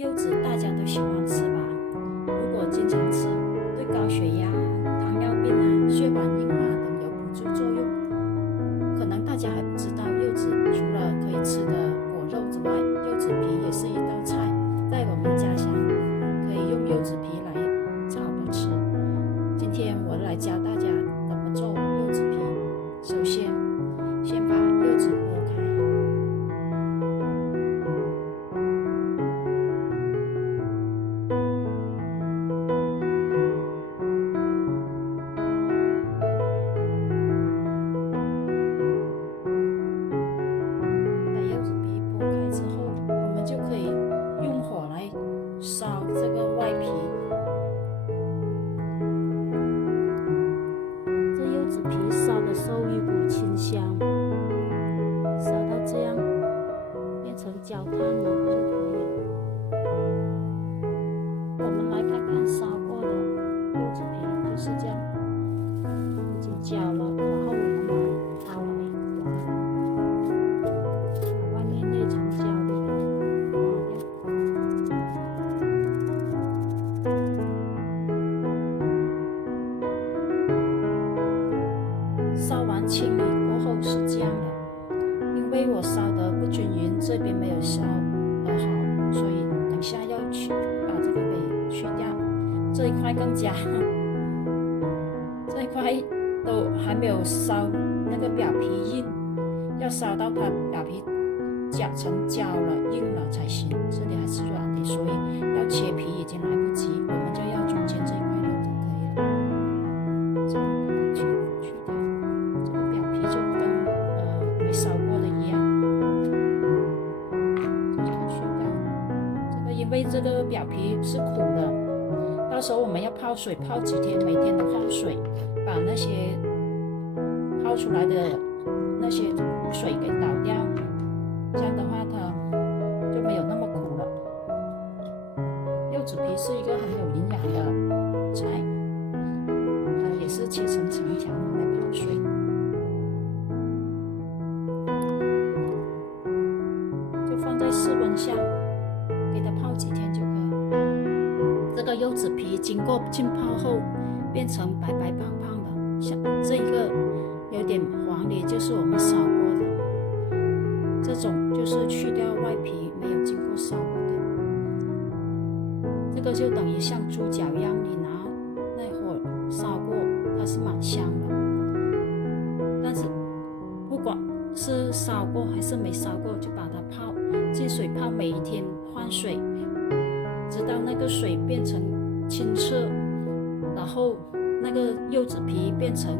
柚子大家都喜欢吃吧？如果经常吃，对高血压、糖尿病血管硬化等有补助作用。可能大家还不知道，柚子除了可以吃的果肉之外，柚子皮也是一道菜。在我们家乡，可以用柚子皮来炒着吃。今天我来教大家怎么做柚子皮。首先，先把柚子剥开。之后，我们就可以用火来烧这个外皮。这柚子皮烧的时候有股清香，烧到这样变成焦炭了就可以了。我们来看看烧过的柚子皮就是这样，已经焦了，然后我们把它掏来。烧完清理过后是这样的，因为我烧得不均匀，这边没有烧得好，所以等下要把这个给去掉。这一块更加，这一块都还没有烧那个表皮硬，要烧到它表皮成焦了、硬了才行。这里还是软的，所以要切皮已经来不及，我们就要中间这一块肉就可以了。这个把它去掉，这个表皮就跟没烧过的一样。这个去掉，这个因为这个表皮是苦的，到时候我们要泡水泡几天，每天都放水，把那些泡出来的那些苦水给倒掉。这样的话，它就没有那么苦了。柚子皮是一个很有营养的菜，它也是切成长条拿来泡水。就放在室温下，给它泡几天就可以。这个柚子皮经过浸泡后，变成白白胖胖的，像这个有点黄的，就是我们烧过的。这种就是去掉外皮，没有经过烧过的。这个就等于像猪脚一样，你拿那火烧过，它是蛮香的。但是不管是烧过还是没烧过，就把它泡进水泡，每一天换水，直到那个水变成清澈，然后那个柚子皮变成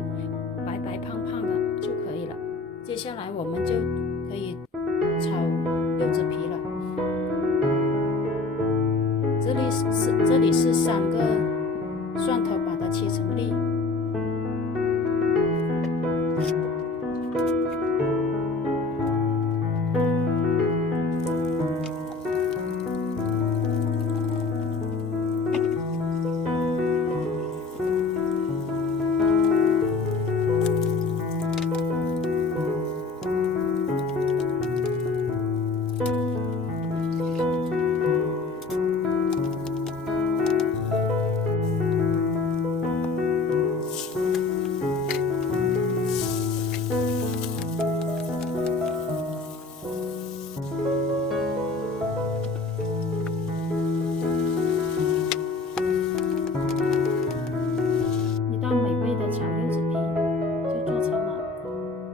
白白胖胖的就可以了。接下来我们就可以炒柚子皮了。这里是3个蒜头，把它切成粒。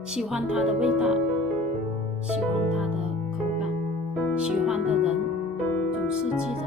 喜欢它的味道，喜欢它的口感，喜欢的人总是记着